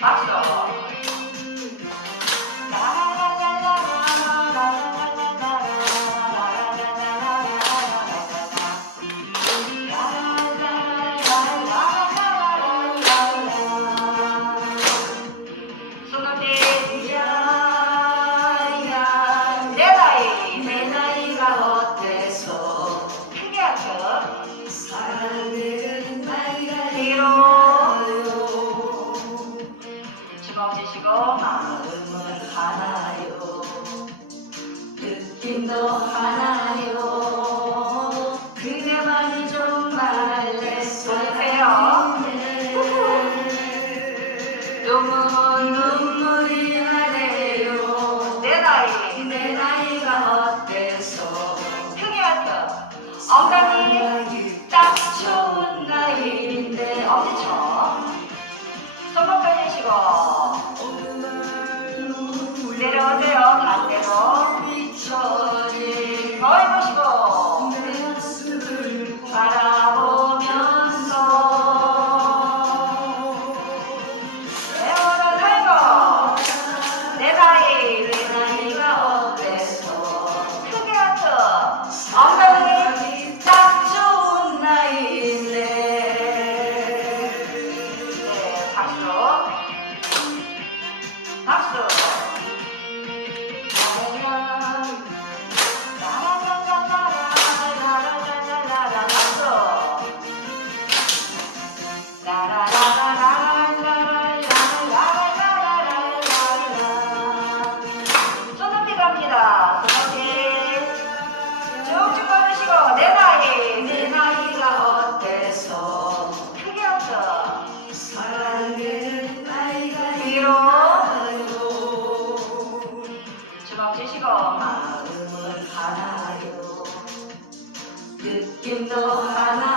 Pasta. 깊어지시고 마음은 하나요? 느낌도 하나 Quien trabaja